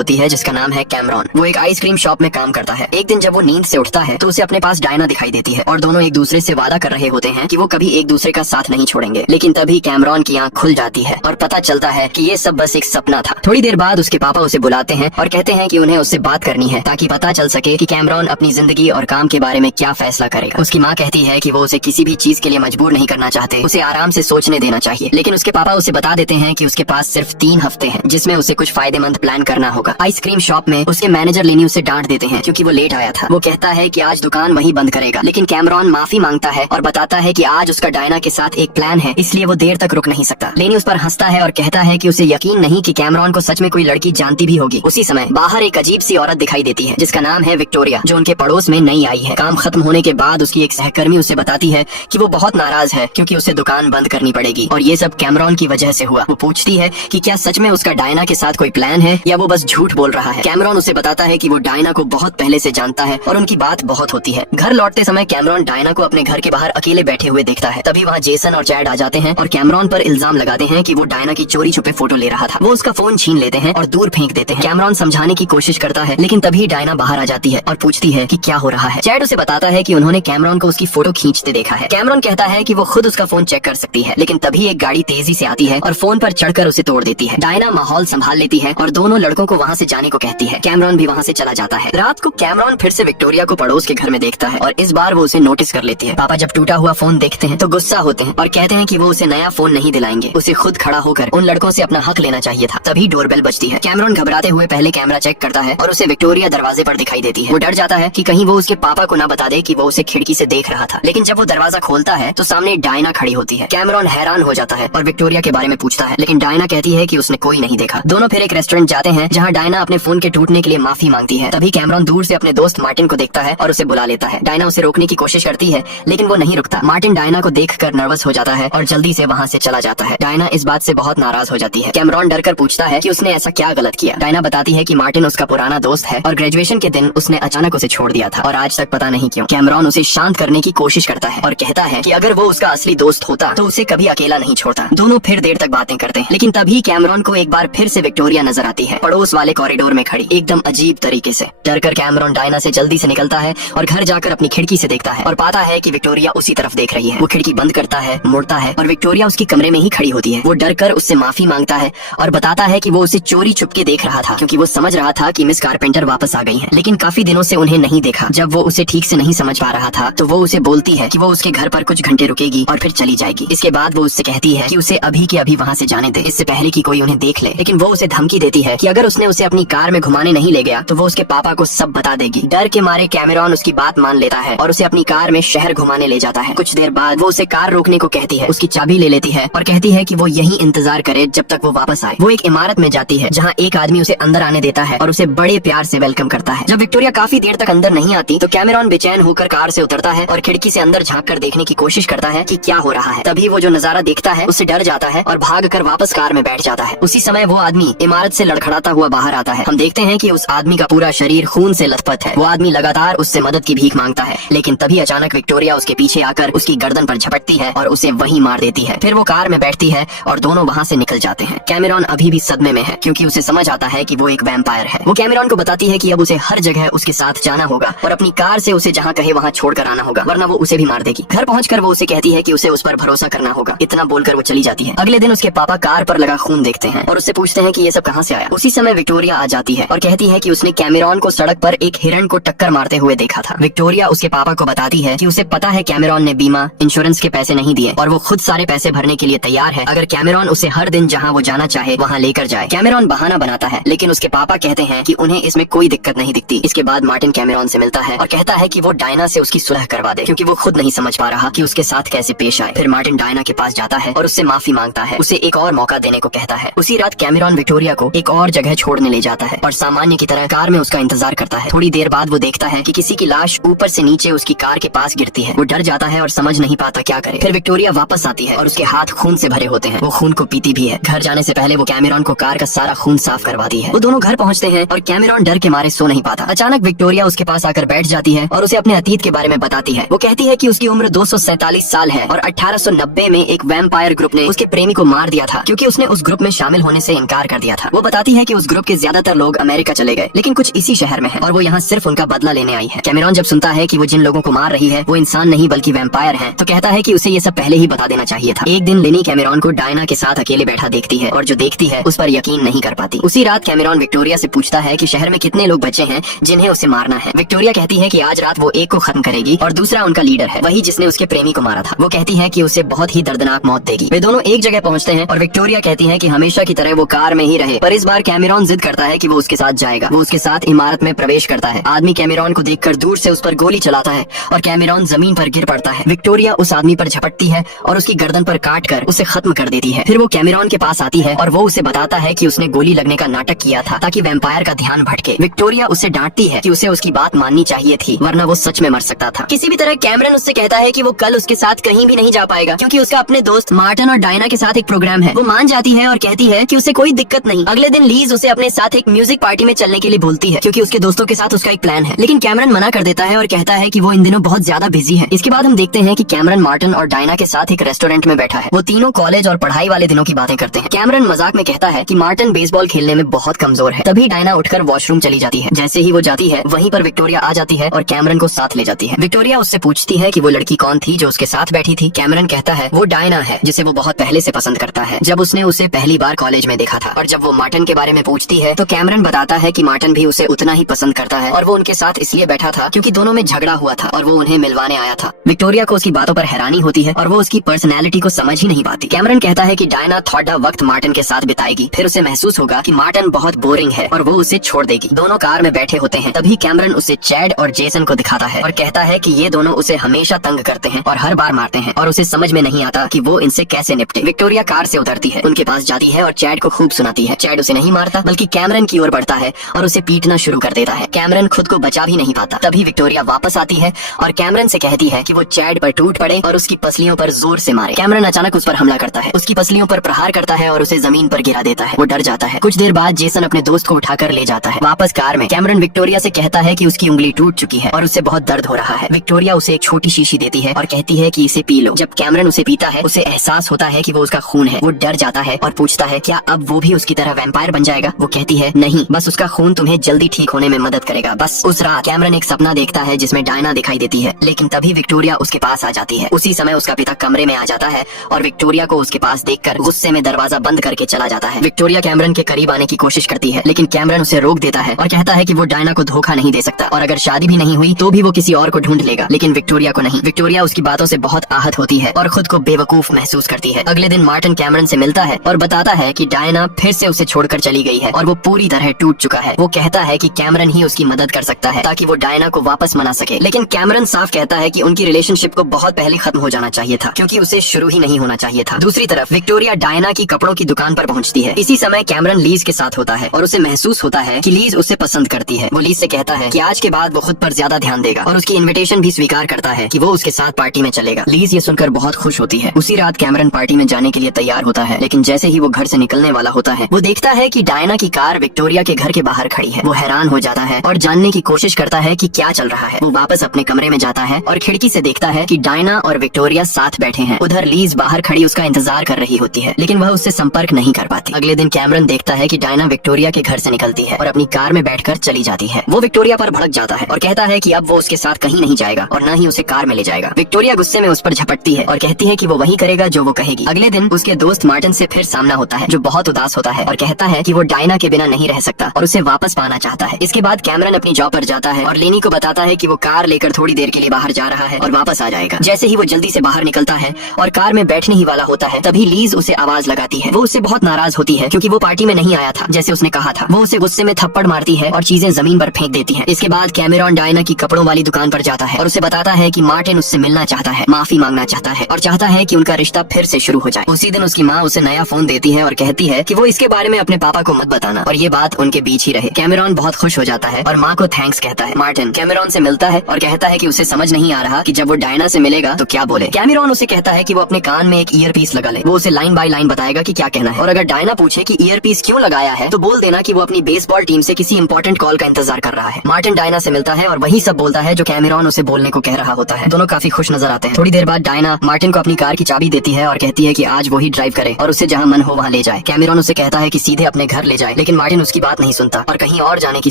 होती है जिसका नाम है कैमरॉन। वो एक आइसक्रीम शॉप में काम करता है। एक दिन जब वो नींद से उठता है तो उसे अपने पास डायना दिखाई देती है और दोनों एक दूसरे से वादा कर रहे होते हैं कि वो कभी एक दूसरे का साथ नहीं छोड़ेंगे। लेकिन तभी कैमरॉन की आंख खुल जाती है और पता चलता है कि ये सब बस एक सपना था। थोड़ी देर बाद उसके पापा उसे बुलाते हैं और कहते हैं कि उन्हें उससे बात करनी है ताकि पता चल सके कि कैमरॉन अपनी जिंदगी और काम के बारे में क्या फैसला करेगा। उसकी माँ कहती है कि वो उसे किसी भी चीज के लिए मजबूर नहीं करना चाहते, उसे आराम से सोचने देना चाहिए। लेकिन उसके पापा उसे बता देते हैं कि उसके पास सिर्फ 3 हफ्ते हैं जिसमें उसे कुछ फायदेमंद प्लान करना होगा। आइसक्रीम शॉप में उसके मैनेजर लेनी उसे डांट देते हैं क्योंकि वो लेट आया था। वो कहता है कि आज दुकान वहीं बंद करेगा, लेकिन कैमरॉन माफी मांगता है और बताता है कि आज उसका डायना के साथ एक प्लान है, इसलिए वो देर तक रुक नहीं सकता। लेनी उस पर हंसता है और कहता है कि उसे यकीन नहीं कि कैमरॉन को सच में कोई लड़की जानती भी होगी। उसी समय बाहर एक अजीब सी औरत दिखाई देती है जिसका नाम है विक्टोरिया, जो उनके पड़ोस में नई आई है। काम खत्म होने के बाद उसकी एक सहकर्मी उसे बताती है कि वो बहुत नाराज है क्योंकि उसे दुकान बंद करनी पड़ेगी और ये सब कैमरॉन की वजह से हुआ। वो पूछती है कि क्या सच में उसका डायना के साथ कोई प्लान है या वो बस झूठ बोल रहा है। कैमरॉन उसे बताता है कि वो डायना को बहुत पहले से जानता है और उनकी बात बहुत होती है। घर लौटते समय कैमरॉन डायना को अपने घर के बाहर अकेले बैठे हुए देखता है। तभी वहाँ जेसन और चैड आ जाते हैं और कैमरॉन पर इल्जाम लगाते हैं कि वो डायना की चोरी छुपे फोटो ले रहा था। वो उसका फोन छीन लेते हैं और दूर फेंक देते हैं। कैमरॉन समझाने की कोशिश करता है लेकिन तभी डायना बाहर आ जाती है और पूछती है कि क्या हो रहा है। चैड उसे बताता है कि उन्होंने कैमरॉन को उसकी फोटो खींचते देखा है। कैमरॉन कहता है कि वो खुद उसका फोन चेक कर सकती है, लेकिन तभी एक गाड़ी तेजी से आती है और फोन पर चढ़कर उसे तोड़ देती है। डायना माहौल संभाल लेती है और दोनों लड़कों को वहाँ से जाने को कहती है। कैमरॉन भी वहाँ से चला जाता है। रात को कैमरॉन फिर से विक्टोरिया को पड़ोस के घर में देखता है और इस बार वो उसे नोटिस कर लेती है। पापा जब टूटा हुआ फोन देखते हैं तो गुस्सा होते हैं और कहते हैं कि वो उसे नया फोन नहीं दिलाएंगे, उसे खुद खड़ा होकर उन लड़कों से अपना हक लेना चाहिए था। तभी डोरबेल बजती है। कैमरॉन घबराते हुए पहले कैमरा चेक करता है और उसे विक्टोरिया दरवाजे पर दिखाई देती है। वो डर जाता है कि कहीं वो उसके पापा को न बता दे कि वो उसे खिड़की से देख रहा था। लेकिन जब वो दरवाजा खोलता है तो सामने डायना खड़ी होती है। कैमरॉन हैरान हो जाता है और विक्टोरिया के बारे में पूछता है, लेकिन डायना कहती है कि उसने कोई नहीं देखा। दोनों फिर एक रेस्टोरेंट जाते हैं जहाँ डायना अपने फोन के टूटने के लिए माफी मांगती है। तभी कैमरॉन दूर से अपने दोस्त मार्टिन को देखता है और उसे बुला लेता है। डायना उसे रोकने की कोशिश करती है लेकिन वो नहीं रुकता। मार्टिन डायना को देखकर नर्वस हो जाता है और जल्दी से वहाँ से चला जाता है। डायना इस बात से बहुत नाराज हो जाती है। कैमरॉन डरकर पूछता है कि उसने ऐसा क्या गलत किया। डायना बताती है कि मार्टिन उसका पुराना दोस्त है और ग्रेजुएशन के दिन उसने अचानक उसे छोड़ दिया था और आज तक पता नहीं क्यों। कैमरॉन उसे शांत करने की कोशिश करता है और कहता है कि अगर वो उसका असली दोस्त होता तो उसे कभी अकेला नहीं छोड़ता। दोनों फिर देर तक बातें करते हैं, लेकिन तभी कैमरॉन को एक बार फिर से विक्टोरिया नजर आती है, पड़ोस वाले कॉरिडोर में खड़ी, एकदम अजीब तरीके से। डरकर कैमरॉन डायना से जल्दी से निकलता है और घर जाकर अपनी खिड़की से देखता है और पाता है कि विक्टोरिया उसी तरफ देख रही है। वो खिड़की बंद करता है, मुड़ता है और विक्टोरिया उसके कमरे में ही खड़ी होती है। वो डरकर उससे माफी मांगता है और बताता है कि वो उसे चोरी छुपके देख रहा था क्योंकि वो समझ रहा था कि मिस कारपेंटर वापस आ गई हैं, लेकिन काफी दिनों से उन्हें नहीं देखा। जब वो उसे ठीक से नहीं समझ पा रहा था तो वो उसे बोलती है कि वो उसके घर पर कुछ घंटे रुकेगी और फिर चली जाएगी। इसके बाद वो उससे कहती है कि उसे अभी के अभी वहाँ से जाने दे, इससे पहले कि कोई उन्हें देख ले। लेकिन वो उसे धमकी देती है कि अगर उसने उसे अपनी कार में घुमाने नहीं ले गया तो वो उसके पापा को सब बता देगी। डर के मारे कैमरॉन उसकी बात मान लेता है और उसे अपनी कार में शहर घुमाने ले जाता है। कुछ देर बाद वो उसे कार रोकने को कहती है, उसकी चाबी ले लेती है और कहती है कि वो यहीं इंतजार करे जब तक वो वापस आए। वो एक इमारत में जाती है जहाँ एक आदमी उसे अंदर आने देता है और उसे बड़े प्यार से वेलकम करता है। जब विक्टोरिया काफी देर तक अंदर नहीं आती तो कैमरॉन बेचैन होकर कार से उतरता है और खिड़की से अंदर झांक कर देखने की कोशिश करता है कि क्या हो रहा है। तभी वो जो नजारा देखता है उससे डर जाता है और भागकर वापस कार में बैठ जाता है। उसी समय वो आदमी इमारत से लड़खड़ाता हुआ बाहर आता है। हम देखते हैं कि उस आदमी का पूरा शरीर खून से लथपथ है। वो आदमी लगातार उससे मदद की भीख मांगता है, लेकिन तभी अचानक विक्टोरिया उसके पीछे आकर उसकी गर्दन पर झपटती है और उसे वहीं मार देती है। फिर वो कार में बैठती है और दोनों वहाँ से निकल जाते हैं। कैमरॉन अभी भी सदमे में है क्योंकि उसे समझ आता है कि वो एक वैम्पायर है। वो कैमरॉन को बताती है कि अब उसे हर जगह उसके साथ जाना होगा और अपनी कार से उसे जहाँ कहे वहाँ छोड़कर आना होगा, वरना वो उसे भी मार देगी। घर पहुंचकर वो उसे कहती है कि उसे उस पर भरोसा करना होगा। इतना बोलकर वो चली जाती है। अगले दिन उसके पापा कार पर लगा खून देखते हैं और उससे पूछते हैं कि ये सब कहाँ से आया। उसी समय विक्टोरिया आ जाती है और कहती है कि उसने कैमरॉन को सड़क पर एक हिरण को टक्कर मारते हुए देखा था। विक्टोरिया उसके पापा को बताती है कि उसे पता है कैमरॉन ने बीमा इंश्योरेंस के पैसे नहीं दिए और वो खुद सारे पैसे भरने के लिए तैयार है अगर कैमरॉन उसे हर दिन जहाँ वो जाना चाहे वहाँ लेकर जाए। कैमरॉन बहाना बनाता है लेकिन उसके पापा कहते हैं कि उन्हें इसमें कोई दिक्कत नहीं दिखती। इसके बाद मार्टिन कैमरॉन से मिलता है और कहता है कि वो डायना से उसकी सुलह करवा दे क्योंकि वो खुद नहीं समझ पा रहा कि उसके साथ कैसे पेश आए। फिर मार्टिन डायना के पास जाता है और उससे माफी मांगता है, उसे एक और मौका देने को कहता है। उसी रात कैमरॉन विक्टोरिया को एक और जगह छोड़ने ले जाता है और सामान्य की तरह कार में उसका इंतजार करता है। थोड़ी देर बाद वो देखता है कि किसी की लाश ऊपर से नीचे उसकी कार के पास गिरती है। वो डर जाता है और समझ नहीं पाता क्या करे। फिर विक्टोरिया वापस आती है और उसके हाथ खून से भरे होते हैं। वो खून को पीती भी है। घर जाने से पहले वो कैमरॉन को कार का सारा खून साफ करवाती है। वो दोनों घर पहुंचते हैं और कैमरॉन डर के मारे सो नहीं पाता। अचानक विक्टोरिया उसके पास आकर बैठ जाती है और उसे अपने अतीत के बारे में बताती है। वो कहती है कि उसकी उम्र 247 साल है और 1890 में एक वैम्पायर ग्रुप ने उसके प्रेमी को मार दिया था क्योंकि उसने उस ग्रुप में शामिल होने से इनकार कर दिया था। वो बताती है कि उस ग्रुप जबकि ज्यादातर लोग अमेरिका चले गए, लेकिन कुछ इसी शहर में है और वो यहाँ सिर्फ उनका बदला लेने आई है। कैमेरॉन जब सुनता है कि वो जिन लोगों को मार रही है वो इंसान नहीं बल्कि वैम्पायर हैं, तो कहता है कि उसे ये सब पहले ही बता देना चाहिए था। एक दिन लिनी कैमेरॉन को डायना के साथ अकेले बैठा देखती है और जो देखती है उस पर यकीन नहीं कर पाती। उसी रात कैमेरॉन विक्टोरिया से पूछता है कि शहर में कितने लोग बचे हैं जिन्हें उसे मारना है। विक्टोरिया कहती है कि आज रात वो एक को खत्म करेगी और दूसरा उनका लीडर है, वही जिसने उसके प्रेमी को मारा था। वो कहती है कि उसे बहुत ही दर्दनाक मौत देगी। वे दोनों एक जगह पहुंचते हैं और विक्टोरिया कहती है कि हमेशा की तरह वो कार में ही रहे, पर इस बार कैमेरॉन जिद करता है कि वो उसके साथ जाएगा। वो उसके साथ इमारत में प्रवेश करता है। आदमी कैमेरॉन को देखकर दूर से उस पर गोली चलाता है और कैमेरॉन जमीन पर गिर पड़ता है। विक्टोरिया उस आदमी पर झपटती है और उसकी गर्दन पर काट कर उसे खत्म कर देती है। फिर वो कैमेरॉन के पास आती है और वो उसे बताता है कि उसने गोली लगने का नाटक किया था ताकि वैम्पायर का ध्यान भटके। विक्टोरिया उसे डांटती है कि उसे उसकी बात माननी चाहिए थी, वरना वो सच में मर सकता था। किसी भी तरह कैमरन उससे कहता है कि वो कल उसके साथ कहीं भी नहीं जा पाएगा क्योंकि उसका अपने दोस्त मार्टिन और डायना के साथ एक प्रोग्राम है। वो मान जाती है और कहती है कि उसे कोई दिक्कत नहीं। अगले दिन लीज उसे अपने साथ एक म्यूजिक पार्टी में चलने के लिए बोलती है क्योंकि उसके दोस्तों के साथ उसका एक प्लान है, लेकिन कैमरन मना कर देता है और कहता है कि वो इन दिनों बहुत ज्यादा बिजी है। इसके बाद हम देखते हैं कि कैमरन मार्टिन और डायना के साथ एक रेस्टोरेंट में बैठा है। वो तीनों कॉलेज और पढ़ाई वाले दिनों की बातें करते हैं। कैमरन मजाक में कहता है कि मार्टिन बेसबॉल खेलने में बहुत कमजोर है। तभी डायना उठकर वॉशरूम चली जाती है। जैसे ही वो जाती है वहीं पर विक्टोरिया आ जाती है और कैमरन को साथ ले जाती है। विक्टोरिया उससे पूछती है कि वो लड़की कौन थी जो उसके साथ बैठी थी। कैमरन कहता है वो डायना है जिसे वो बहुत पहले से पसंद करता है, जब उसने उसे पहली बार कॉलेज में देखा था। और जब वो मार्टिन के बारे में पूछती है तो कैमरन बताता है कि मार्टिन भी उसे उतना ही पसंद करता है और वो उनके साथ इसलिए बैठा था क्योंकि दोनों में झगड़ा हुआ था और वो उन्हें मिलवाने आया था। विक्टोरिया को उसकी बातों पर हैरानी होती है और वो उसकी पर्सनैलिटी को समझ ही नहीं पाती। कैमरन कहता है कि डायना थोड़ा वक्त मार्टिन के साथ बिताएगी, फिर उसे महसूस होगा कि मार्टिन बहुत बोरिंग है और वो उसे छोड़ देगी। दोनों कार में बैठे होते हैं, तभी कैमरन उसे चैड और जेसन को दिखाता है और कहता है कि ये दोनों उसे हमेशा तंग करते हैं और हर बार मारते हैं और उसे समझ में नहीं आता कि वो इनसे कैसे निपटे। विक्टोरिया कार से उतरती है, उनके पास जाती है और चैड को खूब सुनाती है। चैड उसे नहीं मारता बल्कि कैमरन की ओर बढ़ता है और उसे पीटना शुरू कर देता है। कैमरन खुद को बचा भी नहीं पाता। तभी विक्टोरिया वापस आती है और कैमरन से कहती है कि वो चैड पर टूट पड़े और उसकी पसलियों पर जोर से मारे। कैमरन अचानक उस पर हमला करता है, उसकी पसलियों पर प्रहार करता है और उसे जमीन पर गिरा देता है। वो डर जाता है। कुछ देर बाद जेसन अपने दोस्त को उठाकर ले जाता है। वापस कार में कैमरन विक्टोरिया से कहता है कि उसकी उंगली टूट चुकी है और उससे बहुत दर्द हो रहा है। विक्टोरिया उसे एक छोटी शीशी देती है और कहती है कि इसे पी लो। जब कैमरन उसे पीता है उसे एहसास होता है कि वो उसका खून है। वो डर जाता है और पूछता है क्या अब वो भी उसकी तरह वैम्पायर बन जाएगा। वो कहती है नहीं, बस उसका खून तुम्हें जल्दी ठीक होने में मदद करेगा। बस उस रात कैमरन एक सपना देखता है जिसमें डायना दिखाई देती है, लेकिन तभी विक्टोरिया उसके पास आ जाती है। उसी समय उसका पिता कमरे में आ जाता है और विक्टोरिया को उसके पास देखकर गुस्से में दरवाजा बंद करके चला जाता है। विक्टोरिया कैमरन के करीब आने की कोशिश करती है, लेकिन कैमरन उसे रोक देता है और कहता है कि वो डायना को धोखा नहीं दे सकता और अगर शादी भी नहीं हुई तो भी वो किसी और को ढूंढ लेगा, लेकिन विक्टोरिया को नहीं। विक्टोरिया उसकी बातों से बहुत आहत होती है और खुद को बेवकूफ महसूस करती है। अगले दिन मार्टिन कैमरन से मिलता है और बताता है कि डायना फिर से उसे छोड़कर चली गई है और वो पूरी तरह टूट चुका है। वो कहता है कि कैमरन ही उसकी मदद कर सकता है ताकि वो डायना को वापस मना सके, लेकिन कैमरन साफ कहता है कि उनकी रिलेशनशिप को बहुत पहले खत्म हो जाना चाहिए था क्योंकि उसे शुरू ही नहीं होना चाहिए था। दूसरी तरफ विक्टोरिया डायना की कपड़ों की दुकान पर पहुंचती है। इसी समय कैमरन लीज के साथ होता है और उसे महसूस होता है कि लीज उसे पसंद करती है। वो लीज से कहता है कि आज के बाद वो खुद पर ज्यादा ध्यान देगा और उसकी इन्विटेशन भी स्वीकार करता है कि वो उसके साथ पार्टी में चलेगा। लीज ये सुनकर बहुत खुश होती है। उसी रात कैमरन पार्टी में जाने के लिए तैयार होता है, लेकिन जैसे ही वो घर से निकलने वाला होता है वो देखता है कि डायना की कार विक्टोरिया के घर के बाहर खड़ी है। वो हैरान हो जाता है और जानने की कोशिश करता है कि क्या चल रहा है। वो वापस अपने कमरे में जाता है और खिड़की से देखता है कि डायना और विक्टोरिया साथ बैठे हैं। उधर लीज बाहर खड़ी उसका इंतजार कर रही होती है, लेकिन वह उससे संपर्क नहीं कर पाती। अगले दिन कैमरन देखता है कि डायना विक्टोरिया के घर से निकलती है और अपनी कार में बैठकर चली जाती है। वो विक्टोरिया पर भड़क जाता है और कहता है कि अब वो उसके साथ कहीं नहीं जाएगा और न ही उसे कार में ले जाएगा। विक्टोरिया गुस्से में उस पर झपटती है और कहती है कि वो वही करेगा जो वो कहेगी। अगले दिन उसके दोस्त मार्टिन से फिर सामना होता है जो बहुत उदास होता है और कहता है कि वो डायना के बिना नहीं रह सकता और उसे वापस पाना चाहता है। इसके बाद कैमरन अपनी जॉब पर जाता है और लेनी को बताता है कि वो कार लेकर थोड़ी देर के लिए बाहर जा रहा है और वापस आ जाएगा। जैसे ही वो जल्दी से बाहर निकलता है और कार में बैठने ही वाला होता है तभी लीज उसे आवाज लगाती है। वो उससे बहुत नाराज होती है क्योंकि वो पार्टी में नहीं आया था जैसे उसने कहा था। वो उसे गुस्से में थप्पड़ मारती है और चीजें जमीन पर फेंक देती है। इसके बाद कैमरॉन डायना की कपड़ों वाली दुकान पर जाता है और उसे बताता है कि मार्टिन उससे मिलना चाहता है, माफी मांगना चाहता है और चाहता है कि उनका रिश्ता फिर से शुरू हो जाए। उसी दिन उसकी माँ उसे नया फोन देती है और कहती है कि वो इसके बारे में अपने पापा को मत बताना और ये बात उनके बीच ही रहे। कैमरॉन बहुत खुश हो जाता है और माँ को थैंक्स कहता है। मार्टिन कैमरॉन से मिलता है और कहता है कि उसे समझ नहीं आ रहा कि जब वो डायना से मिलेगा तो क्या बोले। कैमरॉन उसे कहता है कि वो अपने कान में एक ईयर पीस लगा ले। वो उसे लाइन बाय लाइन बताएगा कि क्या कहना है और अगर डायना पूछे कि ईयर पीस क्यों लगाया है तो बोल देना कि वो अपनी बेसबॉल टीम से किसी इंपॉर्टेंट कॉल का इंतजार कर रहा है। मार्टिन डायना से मिलता है और वही सब बोलता है जो कैमरॉन उसे बोलने को कह रहा होता है। दोनों काफी खुश नजर आते हैं। थोड़ी देर बाद डायना मार्टिन को अपनी कार की चाबी देती है और कहती है कि आज वही ड्राइव करे और उसे जहाँ मन हो वहाँ ले जाए। कैमरॉन उसे कहता है कि सीधे अपने घर ले जाए, लेकिन मार्टिन उसकी बात नहीं सुनता और कहीं और जाने की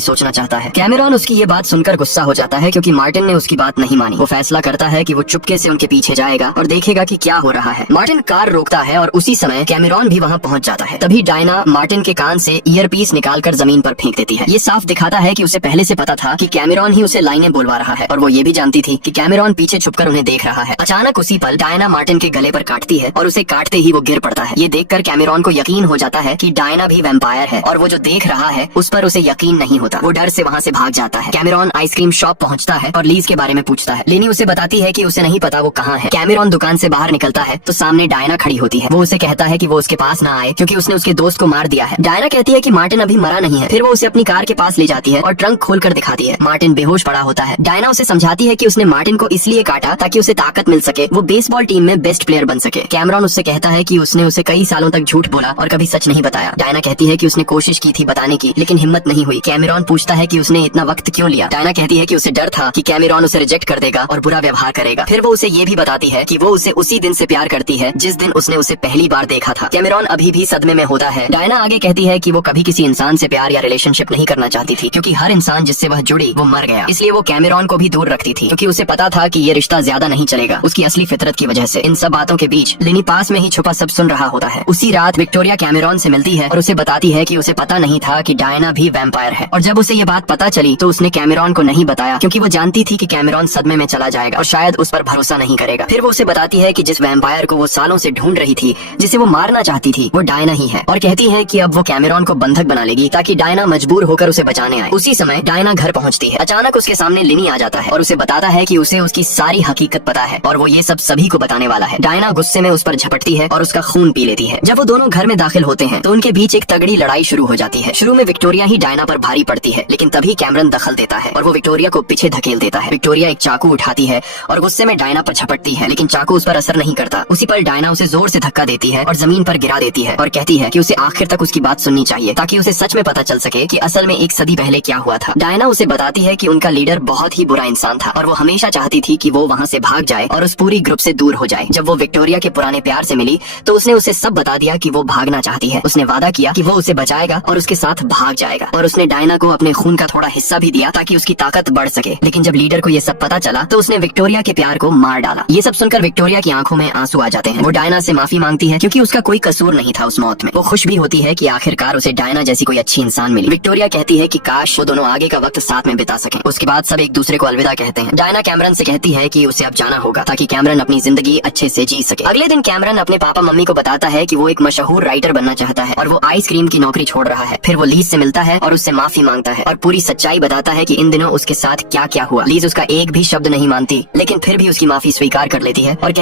सोचना चाहता है। कैमेरॉन उसकी ये बात सुनकर गुस्सा हो जाता है क्योंकि मार्टिन ने उसकी बात नहीं मानी। वो फैसला करता है कि वो चुपके से उनके पीछे जाएगा और देखेगा कि क्या हो रहा है। मार्टिन कार रोकता है और उसी समय कैमेरॉन भी वहाँ पहुँच जाता है। तभी डायना मार्टिन के कान से ईयरपीस निकालकर जमीन पर फेंक देती है। ये साफ दिखाता है कि उसे पहले से पता था कि कैमेरॉन ही उसे लाइनें बोलवा रहा है और वो ये भी जानती थी कि कैमेरॉन पीछे छुपकर उन्हें देख रहा है। अचानक उसी पल डायना मार्टिन के गले पर काटती है और उसे काटते ही वो गिर पड़ता है। ये देखकर कैमेरॉन को यकीन हो जाता है कि डायना भी वैम्पायर है और वो जो देख रहा है उस पर उसे यकीन नहीं होता। वो डर से वहाँ से भाग जाता है। कैमेरॉन आइसक्रीम शॉप पहुँचता है और लीज के बारे में पूछता है। लेनी उसे बताती है कि उसे नहीं पता वो कहाँ है। कैमेरॉन दुकान से बाहर निकलता है तो सामने डायना खड़ी होती है। वो उसे कहता है कि वो उसके पास ना आए क्योंकि उसने उसके दोस्त को मार दिया है। डायना कहती है कि मार्टिन अभी मरा नहीं है। फिर वो उसे अपनी कार के पास ले जाती है और ट्रंक खोलकर दिखाती है। मार्टिन बेहोश पड़ा होता है। डायना उसे समझाती है कि उसने मार्टिन को इसलिए काटा ताकि उसे ताकत मिल सके, वो बेसबॉल टीम में बेस्ट प्लेयर बन सके। कैमेरॉन उससे कहता है कि उसने उसे कई सालों तक झूठ बोला और कभी सच नहीं बताया। डायना कहती है कि उसने कोशिश की थी बताने की लेकिन हिम्मत नहीं हुई। कैमेरॉन पूछता है कि उसने इतना वक्त क्यों लिया। डायना कहती है कि उसे डर था कि कैमेरॉन उसे रिजेक्ट कर देगा और बुरा व्यवहार करेगा। फिर वो उसे ये भी बताती है कि वो उसे उसी दिन से प्यार करती है जिस दिन उसने उसे पहली बार देखा था। कैमेरॉन अभी भी सदमे में होता है। डायना आगे कहती है कि वो कभी किसी इंसान से प्यार या रिलेशनशिप नहीं करना चाहती थी क्योंकि हर इंसान जिससे वह जुड़ी वो मर गया, इसलिए वो कैमेरॉन को भी दूर रखती थी क्योंकि उसे पता था कि ये रिश्ता ज्यादा नहीं चलेगा उसकी असली फितरत की वजह से। इन सब बातों के बीच लिनी पास में ही छुपा सब सुन रहा होता है। उसी रात विक्टोरिया कैमेरॉन से मिलती है और उसे बताती है कि उसे पता नहीं था कि डायना भी वैम्पायर है और जब उसे ये बात पता चली तो उसने कैमेरॉन को नहीं बताया क्योंकि वो जानती थी कि कैमेरॉन सदमे में चला जाएगा और शायद उस पर भरोसा नहीं करेगा। फिर वो उसे बताती है कि जिस वैम्पायर को वो सालों से ढूंढ रही थी, जिसे वो मारना चाहती थी, वो डायना ही है और कहती है कि अब वो कैमेरॉन को बंधक बना लेगी ताकि डायना मजबूर होकर उसे बचाने आए। उसी समय डायना घर पहुंचती है। अचानक उसके सामने लिनी आ जाता है और उसे बताता है कि उसे उसकी सारी हकीकत पता है और वो ये सब सभी को बताने वाला है। डायना गुस्से में उस पर झपटती है और उसका खून पी लेती है। जब वो दोनों घर में दाखिल होते हैं तो उनके बीच एक तगड़ी लड़ाई शुरू हो जाती है। शुरू में विक्टोरिया ही डायना पर भारी पड़ती है लेकिन तभी कैमरन दखल देता है और वो विक्टोरिया को पीछे धकेल देता है। विक्टोरिया एक चाकू उठाती है और गुस्से में डायना पर झपटती है लेकिन चाकू उस पर असर नहीं करता। उसी पर डायना उसे जोर से धक्का देती है और जमीन पर गिरा देती है और कहती है कि उसे आखिर तक उसकी बात सुननी चाहिए ताकि उसे सच में पता चल सके कि असल में एक सदी पहले क्या हुआ था। डायना उसे बताती है कि उनका लीडर बहुत ही बुरा इंसान था और वो हमेशा चाहती थी कि वो वहाँ से भाग जाए और उस पूरी ग्रुप से दूर हो जाए। जब वो विक्टोरिया के पुराने प्यार से मिली तो उसने उसे सब बता दिया कि वो भागना चाहती है। उसने वादा किया कि वो उसे बचाएगा और उसके साथ भाग जाएगा और उसने डायना को अपने खून का थोड़ा हिस्सा भी दिया ताकि उसकी ताकत बढ़ सके। लेकिन जब लीडर को ये सब पता चला तो उसने विक्टोरिया के प्यार को मार डाला। ये सब सुनकर विक्टोरिया की आंखों में आंसू आ जाते हैं। वो डायना से माफी मांगती है क्योंकि उसका कोई कसूर नहीं था उस मौत में। वो खुश भी होती है कि आखिरकार उसे डायना जैसी कोई अच्छी इंसान मिली। विक्टोरिया कहती है कि काश वो दोनों आगे का वक्त साथ में बिता सकें। उसके बाद सब एक दूसरे को अलविदा कहते हैं। डायना कैमरन से कहती है कि उसे अब जाना होगा ताकि कैमरन अपनी जिंदगी अच्छे से जी सके। अगले दिन कैमरन अपने पापा मम्मी को बताता है कि वो एक मशहूर राइटर बनना चाहता है और वो आइसक्रीम की नौकरी छोड़ रहा है। फिर वो लीज से मिलता है और उससे माफी मांगता है और पूरी सच्चाई बताता है कि इन दिनों उसके साथ क्या क्या हुआ। लीज उसका एक भी शब्द नहीं मानती लेकिन फिर भी उसकी माफी स्वीकार कर लेती है और